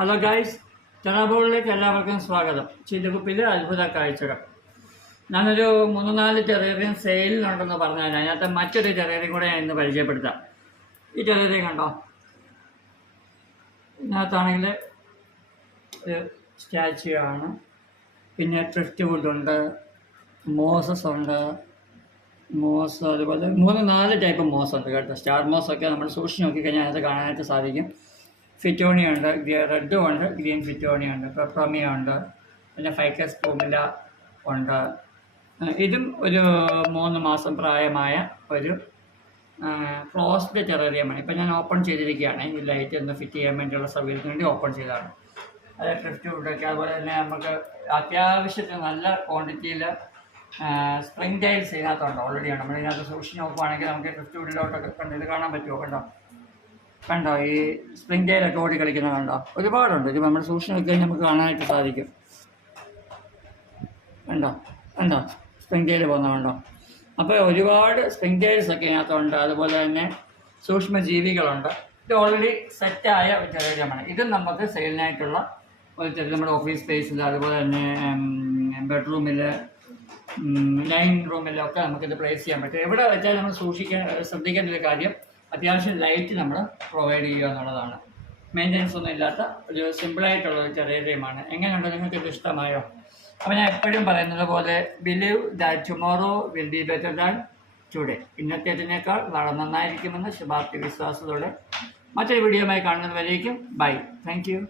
Hello guys, ജനാബോളിലേക്ക് എല്ലാവർക്കും സ്വാഗതം. ചില്ലുകുപ്പിലെ അത്ഭുത കാഴ്ചകൾ. ഞാനൊരു 3-4 ടെറേറിയം സെയിലിനുണ്ടെന്ന് പറഞ്ഞാൽ അതിനകത്ത് മറ്റൊരു ടെറേറിയം കൂടെ ഞാൻ ഇന്ന് പരിചയപ്പെടുത്താം. ഈ ടെറേറിയം കണ്ടോ? ഇതിനകത്താണെങ്കിൽ ഒരു സ്റ്റാച്യു ആണ്. പിന്നെ ട്രിഫ്റ്റ് വുഡുണ്ട്, മോസസ് ഉണ്ട്, മോസ്, അതുപോലെ 3-4 ടൈപ്പ് മോസ് ഉണ്ട് കേട്ടോ. സ്റ്റാർ മോസൊക്കെ നമ്മൾ സൂക്ഷിച്ച് നോക്കിക്കഴിഞ്ഞാൽ അതിനകത്ത് കാണാനായിട്ട് സാധിക്കും. ഫിറ്റോണിയ ഉണ്ട്, റെഡും ഉണ്ട്, ഗ്രീൻ ഫിറ്റോണിയ ഉണ്ട്, പെപ്രോമിയ ഉണ്ട്, പിന്നെ ഫൈക്കസ് പൂമില ഉണ്ട്. ഇതും ഒരു 3 മാസം പ്രായമായ ഒരു ക്ലോസ്ഡ് ടെറേറിയമാണ്. ഇപ്പം ഞാൻ ഓപ്പൺ ചെയ്തിരിക്കുകയാണ്. ഈ ലൈറ്റ് ഒന്ന് ഫിറ്റ് ചെയ്യാൻ വേണ്ടിയുള്ള സൗകര്യത്തിന് വേണ്ടി ഓപ്പൺ ചെയ്തതാണ്. അത് ട്രിഫ്റ്റ് വുഡൊക്കെ, അതുപോലെ തന്നെ നമുക്ക് അത്യാവശ്യത്തിന് നല്ല ക്വാണ്ടിറ്റിയിൽ സ്പ്രിംഗ് ടൈൽസ് ഇതിനകത്തുണ്ട്, ഓൾറെഡി ഉണ്ട്. നമ്മളിതിനകത്ത് സൂക്ഷിച്ച് നോക്കുവാണെങ്കിൽ നമുക്ക് ട്രിഫ്റ്റ് വുഡിലോട്ടൊക്കെ കണ്ട് ഇത് കാണാൻ പറ്റുമോ? കണ്ടോ ഈ സ്പ്രിംഗ് ടൈലൊക്കെ ഓടി കളിക്കുന്നത് കണ്ടോ? ഒരുപാടുണ്ട്. ഇത് നമ്മൾ സൂക്ഷിച്ച് നോക്കിക്കഴിഞ്ഞാൽ നമുക്ക് കാണാനായിട്ട് സാധിക്കും. കണ്ടോ സ്പ്രിംഗ് ടൈൽ പോകുന്നതുണ്ടോ? അപ്പോൾ ഒരുപാട് സ്പ്രിംഗ് ടൈൽസൊക്കെ ഇതിനകത്തുണ്ട്. അതുപോലെ തന്നെ സൂക്ഷ്മജീവികളുണ്ട്. ഇത് ഓൾറെഡി സെറ്റായ ഒരു ടെറേറിയമാണ്. ഇതും നമുക്ക് സെയിലിനായിട്ടുള്ള ഒരു നമ്മുടെ ഓഫീസ് സ്പേസിൽ, അതുപോലെ തന്നെ ബെഡ്റൂമിൽ, ഡൈനിങ് റൂമിലൊക്കെ നമുക്കിത് പ്ലേസ് ചെയ്യാൻ പറ്റും. എവിടെ വെച്ചാൽ നമ്മൾ ശ്രദ്ധിക്കേണ്ട ഒരു കാര്യം, അത്യാവശ്യം ലൈറ്റ് നമ്മൾ പ്രൊവൈഡ് ചെയ്യുക എന്നുള്ളതാണ്. മെയിൻ്റെനൻസ് ഒന്നും ഇല്ലാത്ത ഒരു സിമ്പിളായിട്ടുള്ള ഒരു ടെറേറിയമാണ്. എങ്ങനെയുണ്ടോ? നിങ്ങൾക്ക് ഇത് ഇഷ്ടമായോ? അപ്പോൾ ഞാൻ എപ്പോഴും പറയുന്നത് പോലെ, believe that tomorrow will be better than today. ഇന്നത്തേതിനേക്കാൾ നാളെ നന്നായിരിക്കുമെന്ന് ശുഭാപ്തി വിശ്വാസത്തോടെ മറ്റൊരു വീഡിയോയുമായി കാണുന്നത് വരേക്കും ബൈ. Thank you.